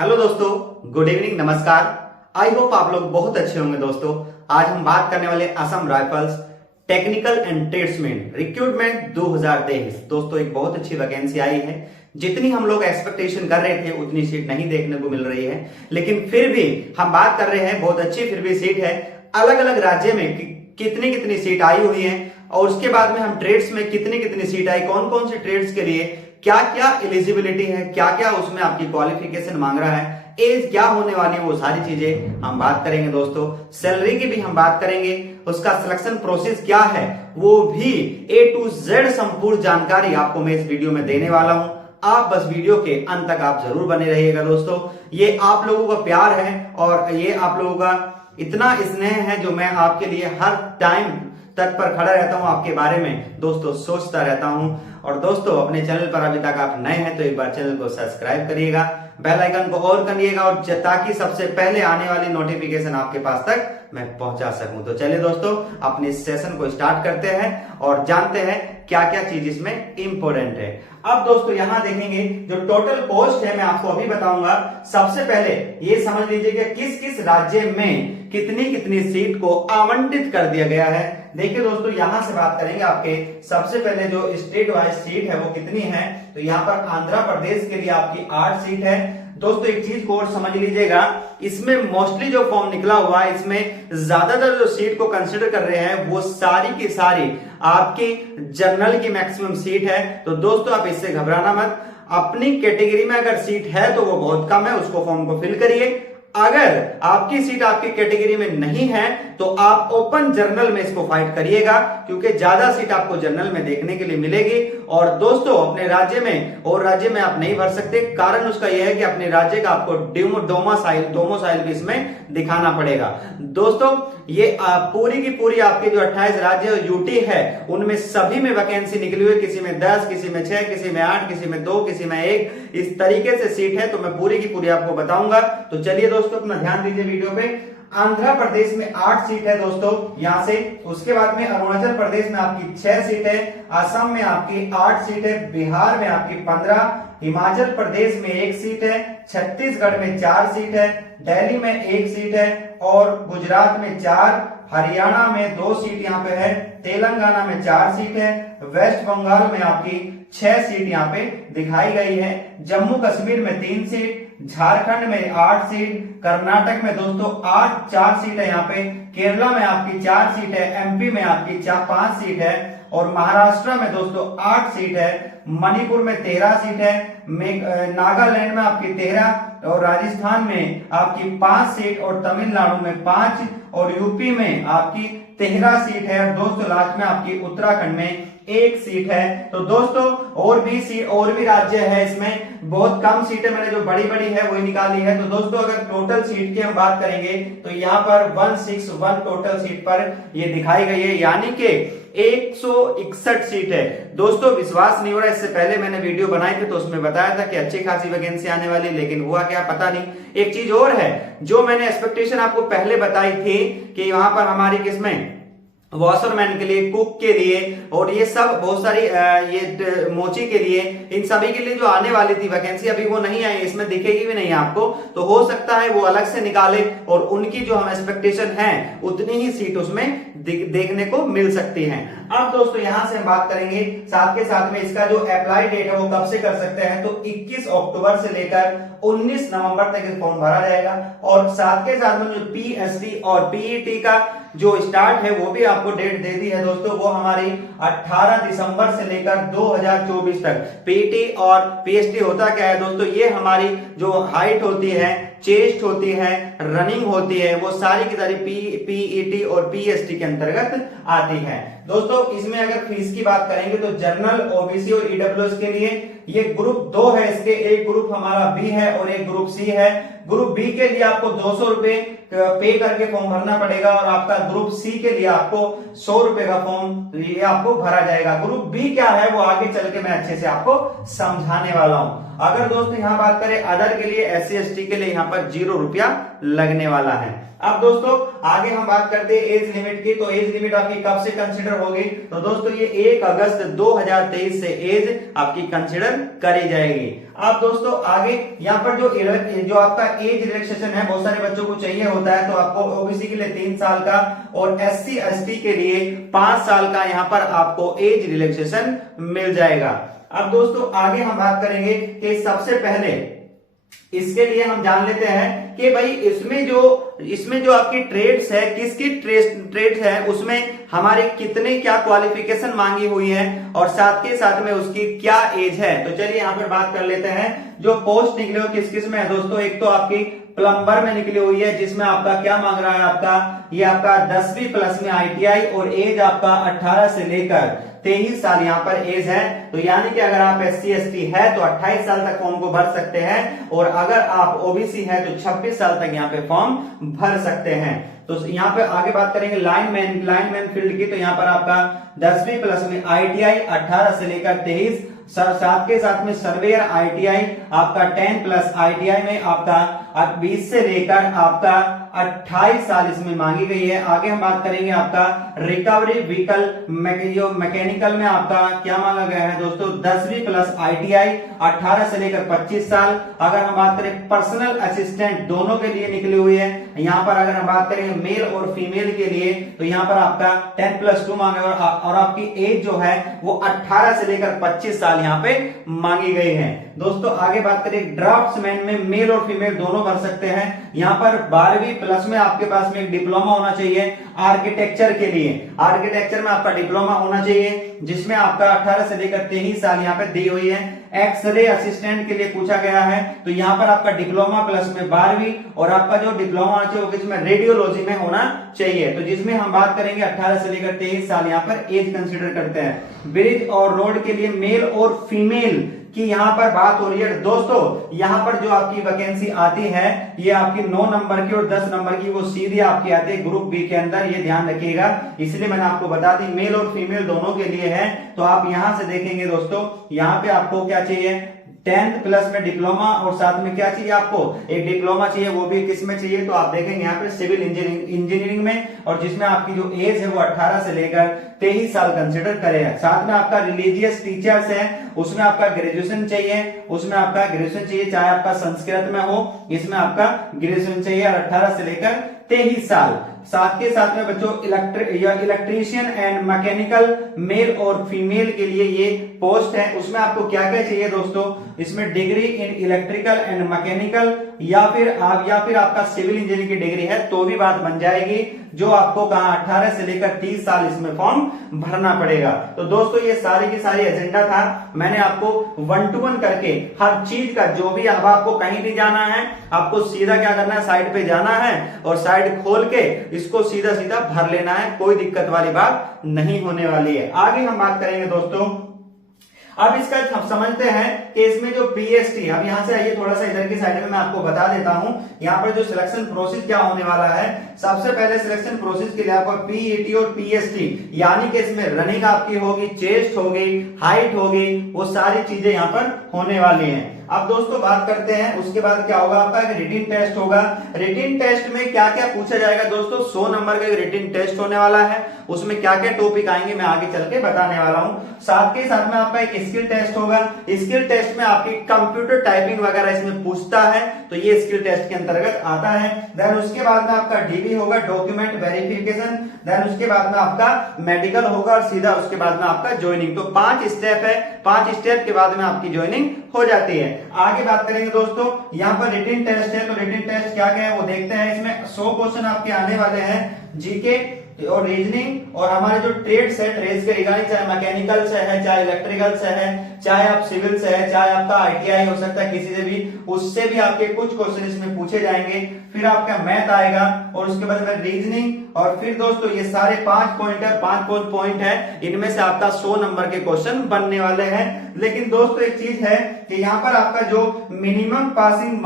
Hello दोस्तों, good evening, नमस्कार। I hope आप लोग बहुत अच्छे होंगे। दोस्तों आज हम बात करने वाले Assam rifles technical and tradesman recruitment 2023। दोस्तों एक बहुत अच्छी वैकेंसी आई है। जितनी हम लोग एक्सपेक्टेशन कर रहे थे उतनी सीट नहीं देखने को मिल रही है, लेकिन फिर भी हम बात कर रहे हैं, बहुत अच्छी फिर भी सीट है। अलग अलग राज्य में कितनी कितनी सीट आई हुई है और उसके बाद में हम ट्रेड्स में कितनी कितनी सीट आई, कौन कौन से ट्रेड्स के लिए क्या क्या एलिजिबिलिटी है, क्या क्या उसमें आपकी क्वालिफिकेशन मांग रहा है, एज क्या होने वाली है, वो सारी चीजें हम बात करेंगे। दोस्तों सैलरी की भी हम बात करेंगे, उसका सिलेक्शन प्रोसेस क्या है वो भी A to Z संपूर्ण जानकारी आपको मैं इस वीडियो में देने वाला हूं। आप बस वीडियो के अंत तक आप जरूर बने रहिएगा। दोस्तों ये आप लोगों का प्यार है और ये आप लोगों का इतना स्नेह है जो मैं आपके लिए हर टाइम तक पर खड़ा रहता हूं, आपके बारे में दोस्तों सोचता रहता हूं। और दोस्तों अपने चैनल पर अभी तक आप नए हैं तो एक बार चैनल को सब्सक्राइब करिएगा, बेल आइकन को ऑन करिएगा और ताकि सबसे पहले आने वाली नोटिफिकेशन आपके पास तक मैं पहुंचा सकूं। तो चलिए दोस्तों अपने सेशन को स्टार्ट करते हैं और जानते हैं क्या क्या चीज इसमें इंपॉर्टेंट है। अब दोस्तों यहां देखेंगे जो टोटल पोस्ट है मैं आपको अभी बताऊंगा। सबसे पहले ये समझ लीजिए कि किस किस राज्य में कितनी कितनी सीट को आवंटित कर दिया गया है। देखिए दोस्तों यहां से बात करेंगे आपके सबसे पहले जो स्टेट वाइज सीट है वो कितनी है, तो यहाँ पर आंध्र प्रदेश के लिए आपकी 8 सीट है। दोस्तों एक चीज को और समझ लीजिएगा, इसमें मोस्टली जो फॉर्म निकला हुआ है इसमें ज्यादातर जो सीट को कंसिडर कर रहे हैं वो सारी की सारी आपकी जनरल की मैक्सिमम सीट है। तो दोस्तों आप इससे घबराना मत, अपनी कैटेगरी में अगर सीट है तो वो बहुत कम है, उसको फॉर्म को फिल करिए। अगर आपकी सीट आपकी कैटेगरी में नहीं है तो आप ओपन जर्नल में इसको फाइट करिएगा, क्योंकि ज्यादा सीट आपको जर्नल में देखने के लिए मिलेगी। और दोस्तों अपने राज्य में और राज्य में आप नहीं भर सकते, कारण उसका यह है कि अपने राज्य का आपको डोमोसाइल भी इसमें दिखाना पड़ेगा। दोस्तों ये पूरी की पूरी आपके जो 28 राज्य और यूटी है उनमें सभी में वैकेंसी निकली हुई, किसी में 10, किसी में 6, किसी में 8, किसी में 2, किसी में 1, इस तरीके से सीट है। तो मैं पूरी की पूरी आपको बताऊंगा। तो चलिए दोस्तों अपना ध्यान दीजिए वीडियो पे। आंध्र प्रदेश में 8 सीट है दोस्तों यहां से, उसके बाद में अरुणाचल प्रदेश में आपकी 6 सीट है, असम में आपकी 8 सीट है, बिहार में आपकी 15, हिमाचल प्रदेश में 1 सीट है, छत्तीसगढ़ में 4 सीट है, दिल्ली में 1 सीट है और गुजरात में 4, हरियाणा में 2 सीट यहाँ पे है, तेलंगाना में 4 सीट है, वेस्ट बंगाल में आपकी 6 सीट यहाँ पे दिखाई गई है, जम्मू कश्मीर में 3 सीट, झारखंड में 8 सीट, कर्नाटक में दोस्तों 4 सीट है यहाँ पे, केरला में आपकी 4 सीट है, एमपी में आपकी 5 सीट है और महाराष्ट्र में दोस्तों 8 सीट है, मणिपुर में 13 सीट है, नागालैंड में आपकी 13 और राजस्थान में आपकी 5 सीट और तमिलनाडु में 5 और यूपी में आपकी 13 सीट है और दोस्तों लास्ट में आपकी उत्तराखंड में 1 सीट है। तो दोस्तों और भी राज्य है, इसमें बहुत कम सीटें मैंने जो बड़ी बड़ी है वही निकाली है। तो दोस्तों अगर टोटल सीट की हम बात करेंगे तो यहाँ पर 161 टोटल सीट पर ये दिखाई गई है, यानी कि 161 सीट है। दोस्तों विश्वास नहीं हो रहा, इससे पहले मैंने वीडियो बनाई थी तो उसमें बताया था कि अच्छी खासी वैकेंसी आने वाली, लेकिन हुआ क्या पता नहीं। एक चीज और है जो मैंने एक्सपेक्टेशन आपको पहले बताई थी कि वहां पर हमारी किसमें वॉशरमैन के लिए, कुक के लिए और ये सब बहुत सारी ये मोची के लिए, इन सभी के लिए जो आने वाली थी वैकेंसी अभी वो नहीं आई, इसमें दिखेगी भी नहीं आपको। तो हो सकता है वो अलग से निकाले और उनकी जो हम एक्सपेक्टेशन है उतनी ही सीट उसमें देखने को मिल सकती है। अब दोस्तों यहां से हम बात करेंगे साथ के साथ में इसका जो अप्लाई डेट है वो कब से कर सकते हैं, तो 21 अक्टूबर से लेकर 19 नवंबर तक फॉर्म भरा जाएगा और साथ के साथ में जो पीएसटी और पीईटी का जो स्टार्ट है वो भी आपको डेट दे दी है दोस्तों, वो हमारी 18 दिसंबर से लेकर 2024 तक। पीईटी और पीएसटी होता क्या है दोस्तों, ये हमारी जो हाइट होती है, चेस्ट होती है, रनिंग होती है, वो सारी की सारी पीईटी और पीएसटी के अंतर्गत आती है। दोस्तों इसमें अगर फीस की बात करेंगे तो जनरल, ओबीसी और ईडब्ल्यूएस के लिए ये ग्रुप 2 है, इसके एक ग्रुप हमारा बी है और एक ग्रुप सी है। ग्रुप बी के लिए आपको 200 रुपए पे करके फॉर्म भरना पड़ेगा और आपका ग्रुप सी के लिए आपको 100 रुपए का फॉर्म ये आपको भरा जाएगा। ग्रुप बी क्या है वो आगे चल के मैं अच्छे से आपको समझाने वाला हूं। अगर दोस्तों यहाँ बात करें अदर के लिए, एससी एसटी के लिए यहाँ पर 0 रुपया लगने वाला है। अब दोस्तों आगे हम बात करते हैं एज लिमिट की। तो एज लिमिट आपकी कब से कंसीडर होगी, तो दोस्तों ये 1 अगस्त 2023 से एज आपकी कंसीडर कंसिडर करी जाएगी। अब दोस्तों आगे यहाँ पर जो आपका एज रिलैक्सेशन है, बहुत सारे बच्चों को चाहिए होता है, तो आपको ओबीसी के लिए 3 साल का और SC ST के लिए 5 साल का यहाँ पर आपको एज रिलैक्सेशन मिल जाएगा। अब दोस्तों आगे हम बात करेंगे कि सबसे पहले इसके लिए हम जान लेते हैं कि भाई इसमें जो आपकी ट्रेड्स है, किसकी ट्रेड्स है, उसमें हमारे कितने क्या क्वालिफिकेशन मांगी हुई है और साथ के साथ में उसकी क्या एज है। तो चलिए यहाँ पर बात कर लेते हैं। जो पोस्ट निकले हो किस किस में है दोस्तों, एक तो आपकी प्लम्बर में निकली हुई है, जिसमें आपका क्या मांग रहा है, ये आपका 10वीं प्लस में ITI और एज आपका 18 से लेकर 23 साल यहाँ पर एज है। तो यानी कि अगर आप SC ST है तो 28 साल तक फॉर्म को भर सकते हैं, और अगर आप OBC है तो 26 साल तक यहाँ पे फॉर्म भर सकते हैं। तो यहाँ पे आगे बात करेंगे लाइनमैन फील्ड की। तो यहाँ पर आपका 10वीं प्लस में ITI 18 से लेकर 23, साथ के साथ में सर्वेयर ITI आपका 10 प्लस ITI में आपका 20 से लेकर आपका 28 साल इसमें मांगी गई है। आगे हम बात करेंगे आपका रिकवरी व्हीकल मैकेनिकल में आपका क्या मांगा गया है दोस्तों, 10वीं प्लस ITI 18 से लेकर 25 साल। अगर हम बात करें पर्सनल असिस्टेंट, दोनों के लिए निकली हुई है। यहाँ पर अगर हम बात करेंगे मेल और फीमेल के लिए, तो यहाँ पर आपका 10+2 मांगा है और आपकी एज जो है वो 18 से लेकर 25 साल यहाँ पे मांगी गई है। दोस्तों आगे बात करें ड्राफ्ट्समैन में मेल और फीमेल दोनों भर सकते हैं। यहाँ पर 12वीं प्लस में आपके पास में एक डिप्लोमा होना चाहिए आर्किटेक्चर के लिए। आर्किटेक्चर में आपका डिप्लोमा होना चाहिए, जिसमें आपका 18 से लेकर 23 साल यहाँ पे दी हुई है। एक्सरे असिस्टेंट के लिए पूछा गया है, तो यहाँ पर आपका डिप्लोमा प्लस में 12वीं और आपका जो डिप्लोमा होना चाहिए वो किसमें, रेडियोलॉजी में होना चाहिए। तो जिसमें हम बात करेंगे 18 से लेकर 23 साल यहाँ पर एज कंसिडर करते हैं। ब्रिज और रोड के लिए मेल और फीमेल कि यहाँ पर बात हो रही है दोस्तों। यहाँ पर जो आपकी वैकेंसी आती है ये आपकी 9 नंबर की और 10 नंबर की वो सीधी आपकी आती है ग्रुप बी के अंदर, ये ध्यान रखिएगा। इसलिए मैंने आपको बता दी मेल और फीमेल दोनों के लिए है। तो आप यहां से देखेंगे दोस्तों, यहाँ पे आपको क्या चाहिए, 10th प्लस में डिप्लोमा और साथ में क्या चाहिए, आपको एक डिप्लोमा चाहिए, वो भी किस में चाहिए, तो आप देखेंगे यहाँ पे सिविल इंजीनियरिंग में, और जिसमें आपकी जो एज है वो 18 से लेकर 23 साल कंसिडर करेगा। साथ में आपका रिलीजियस टीचर्स है, उसमें आपका ग्रेजुएशन चाहिए, चाहे आपका संस्कृत में हो, इसमें आपका ग्रेजुएशन चाहिए, और 18 से लेकर 23 साल। साथ के साथ में बच्चों इलेक्ट्रीशियन एंड मैकेनिकल मेल और फीमेल के लिए ये पोस्ट है। उसमें आपको क्या क्या चाहिए दोस्तों, इसमें degree in electrical and mechanical या फिर आपका सिविल इंजीनियरिंग की डिग्री है तो भी बात बन जाएगी, जो आपको कहा 18 से लेकर 30 साल इसमें फॉर्म भरना पड़ेगा। तो दोस्तों ये सारी की सारी एजेंडा था, मैंने आपको 1 to 1 करके हर चीज का, जो भी अब आपको कहीं भी जाना है, आपको सीधा क्या करना है, साइड पे जाना है और साइड खोल के इसको सीधा सीधा भर लेना है, कोई दिक्कत वाली बात नहीं होने वाली है। आगे हम बात करेंगे दोस्तों, अब इसका हम समझते हैं कि इसमें जो PST, अब यहां से आइए थोड़ा सा इधर की साइड में मैं आपको बता देता हूं, यहां पर जो सिलेक्शन प्रोसेस क्या होने वाला है। सबसे पहले सिलेक्शन प्रोसेस के लिए आपको PET और PST, यानी कि इसमें रनिंग आपकी होगी, चेस्ट होगी, हाइट होगी, वो सारी चीजें यहां पर होने वाली हैं। अब दोस्तों बात करते हैं उसके बाद क्या होगा, आपका एक रिटिन टेस्ट होगा। रिटिन टेस्ट में क्या क्या पूछा जाएगा दोस्तों, 100 नंबर का रिटिन टेस्ट होने वाला है, उसमें क्या क्या टॉपिक आएंगे मैं आगे चल के बताने वाला हूं। साथ के साथ में आपका एक स्किल टेस्ट होगा। स्किल टेस्ट में आपकी कंप्यूटर टाइपिंग वगैरह इसमें पूछता है, तो ये स्किल टेस्ट के अंतर्गत आता है। देन उसके बाद में आपका DV होगा, डॉक्यूमेंट वेरिफिकेशन। देन उसके बाद में आपका मेडिकल होगा और सीधा उसके बाद में आपका ज्वाइनिंग। तो 5 स्टेप है, 5 स्टेप के बाद में आपकी ज्वाइनिंग हो जाती है। आगे बात करेंगे दोस्तों, यहाँ पर रिटिन टेस्ट है, तो रिटिन टेस्ट क्या क्या है वो देखते हैं। इसमें 100 क्वेश्चन आपके आने वाले हैं, जीके और रीजनिंग, और हमारे जो ट्रेड से ट्रेड्स के रिगार्डिंग, चाहे मैकेनिकल से है, चाहे इलेक्ट्रिकल से है, चाहे आप सिविल से है, चाहे आपका ITI हो सकता है किसी से भी, उससे भी आपके कुछ क्वेश्चन इसमें पूछे जाएंगे। फिर आपका मैथ आएगा और उसके बाद में रीजनिंग, और फिर दोस्तों ये सारे 5 पॉइंट है, इनमें से आपका 100 नंबर के क्वेश्चन बनने वाले हैं। लेकिन दोस्तों एक चीज है कि यहाँ पर आपका जो मिनिमम पासिंग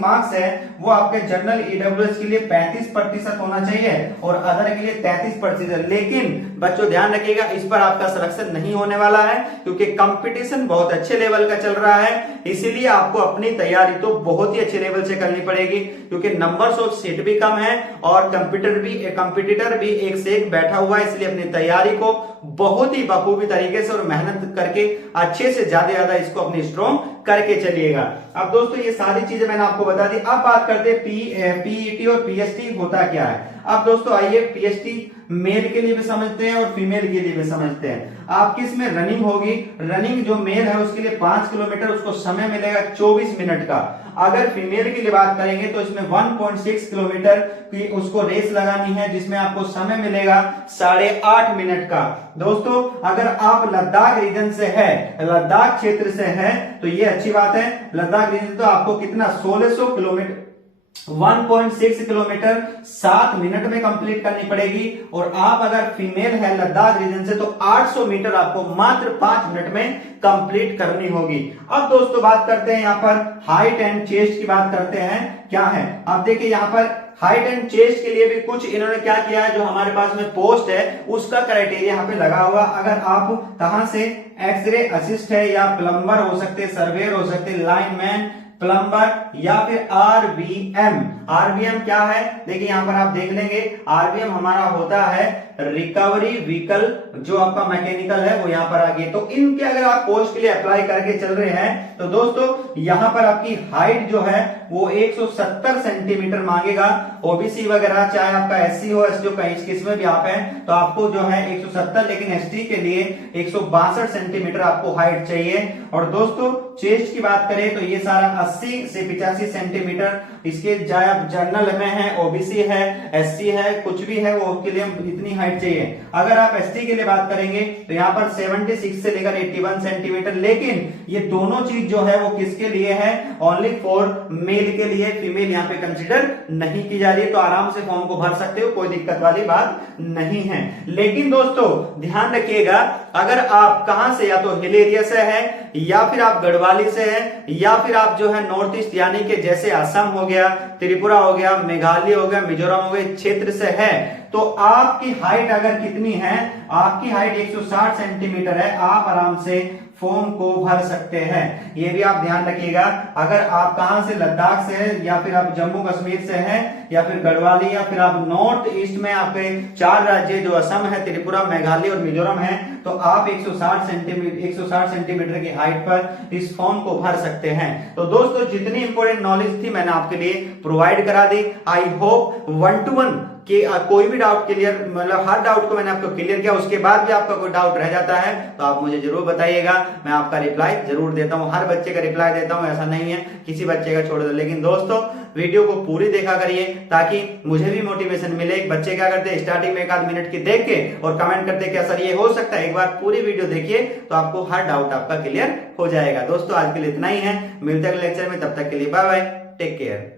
मार्क्स है वो आपके जनरल EWS के लिए 35% होना चाहिए, और अदर के लिए 33%। लेकिन बच्चों ध्यान रखिएगा, इस पर आपका सिलेक्शन नहीं होने वाला है क्योंकि कंपटीशन बहुत अच्छे लेवल का चल रहा है। इसीलिए आपको अपनी तैयारी तो बहुत ही अच्छे लेवल से करनी पड़ेगी क्योंकि नंबर्स ऑफ सीट भी कम है और कंपटीटर भी एक से एक बैठा हुआ है। इसलिए अपनी तैयारी को बहुत ही बखूबी तरीके से और मेहनत करके अच्छे से ज्यादा इसको अपनी स्ट्रॉन्ग करके चलिएगा। अब दोस्तों ये सारी चीजें मैंने आपको बता दी। अब बात करते हैं पीईटी और पीएसटी होता क्या है। अब दोस्तों आइए पीएसटी मेल के लिए भी समझते हैं और फीमेल के लिए भी समझते हैं। आपकी इसमें रनिंग होगी। रनिंग जो मेल है उसके लिए 5 किलोमीटर, उसको समय मिलेगा 24 मिनट का। अगर फीमेल के लिए बात करेंगे तो इसमें 1.6 किलोमीटर की उसको रेस लगानी है जिसमें आपको समय मिलेगा 8.5 मिनट का। दोस्तों अगर आप लद्दाख रीजन से है, लद्दाख क्षेत्र से है तो ये अच्छी बात है। लद्दाख रीजन तो आपको कितना 1600 किलोमीटर 1.6 किलोमीटर 7 मिनट में कंप्लीट करनी पड़ेगी। और आप अगर फीमेल है लद्दाख रीजन से तो 800 मीटर आपको मात्र 5 मिनट में कंप्लीट करनी होगी। अब दोस्तों बात करते हैं यहाँ पर हाइट एंड चेस्ट की बात करते हैं क्या है। अब देखिए यहाँ पर हाइट एंड चेस्ट के लिए भी कुछ इन्होंने क्या किया है, जो हमारे पास में पोस्ट है उसका क्राइटेरिया यहाँ पे लगा हुआ। अगर आप कहां से एक्सरे असिस्ट है या प्लम्बर हो सकते, सर्वेयर हो सकते, लाइनमैन, प्लम्बर या फिर आरबीएम। आरबीएम क्या है देखिए यहाँ पर आप देख लेंगे। आरबीएम हमारा होता है रिकवरी व्हीकल, जो आपका मैकेनिकल है वो यहाँ पर आ गई। तो इनके अगर आप पोस्ट के लिए अप्लाई करके चल रहे हैं तो दोस्तों यहाँ पर आपकी हाइट जो है वो 170 सेंटीमीटर मांगेगा। ओबीसी वगैरह चाहे आपका एससी हो, एसटी हो, कहीं किसमें भी आप हैं तो आपको जो है 170, लेकिन एसटी के लिए 162 सेंटीमीटर आपको हाइट चाहिए। और दोस्तों चेस्ट की बात करें तो ये सारा 80 से 85 सेंटीमीटर, इसके चाहे आप जनरल में है, ओबीसी है, एससी है, कुछ भी है वो के लिए इतनी हाइट चाहिए। अगर आप एसटी के लिए बात करेंगे तो यहाँ पर 76 से लेकर 81 सेंटीमीटर। लेकिन ये दोनों चीज जो है वो किसके लिए है, ओनली फॉर मेल के लिए, फीमेल यहाँ पे कंसिडर नहीं की जा रही है। तो आराम से फॉर्म को भर सकते हो, कोई दिक्कत वाली बात नहीं है। लेकिन दोस्तों ध्यान रखिएगा, अगर आप कहां से, या तो हिल एरिया से है या फिर आप गढ़वाली से है या फिर आप जो है नॉर्थ ईस्ट यानी कि जैसे असम हो गया, त्रिपुरा हो गया, मेघालय हो गया, मिजोरम हो गया क्षेत्र से है, तो आपकी हाइट अगर कितनी है, आपकी हाइट 160 सेंटीमीटर है, आप आराम से फॉर्म को भर सकते हैं। ये भी आप ध्यान रखिएगा। अगर आप कहां से, लद्दाख से है या फिर आप जम्मू कश्मीर से हैं या फिर गढ़वाली या फिर आप नॉर्थ ईस्ट में आपके 4 राज्य जो असम है, त्रिपुरा, मेघालय और मिजोरम है, तो आप 160 सेंटीमीटर की हाइट पर इस फॉर्म को भर सकते हैं। तो दोस्तों जितनी इंपॉर्टेंट नॉलेज थी मैंने आपके लिए प्रोवाइड करा दी। आई होप 1 to 1 कि कोई भी डाउट क्लियर, मतलब हर डाउट को मैंने आपको क्लियर किया। उसके बाद भी आपका कोई डाउट रह जाता है तो आप मुझे जरूर बताइएगा, मैं आपका रिप्लाई जरूर देता हूं। हर बच्चे का रिप्लाई देता हूं, ऐसा नहीं है किसी बच्चे का छोड़ दो। लेकिन दोस्तों वीडियो को पूरी देखा करिए ताकि मुझे भी मोटिवेशन मिले। बच्चे क्या करते हैं, स्टार्टिंग में 1 आध मिनट की देख के और कमेंट करते क्या सर ये हो सकता है। एक बार पूरी वीडियो देखिए तो आपको हर डाउट आपका क्लियर हो जाएगा। दोस्तों आज के लिए इतना ही है, मिलते हैं अगले लेक्चर में, तब तक के लिए बाय बाय, टेक केयर।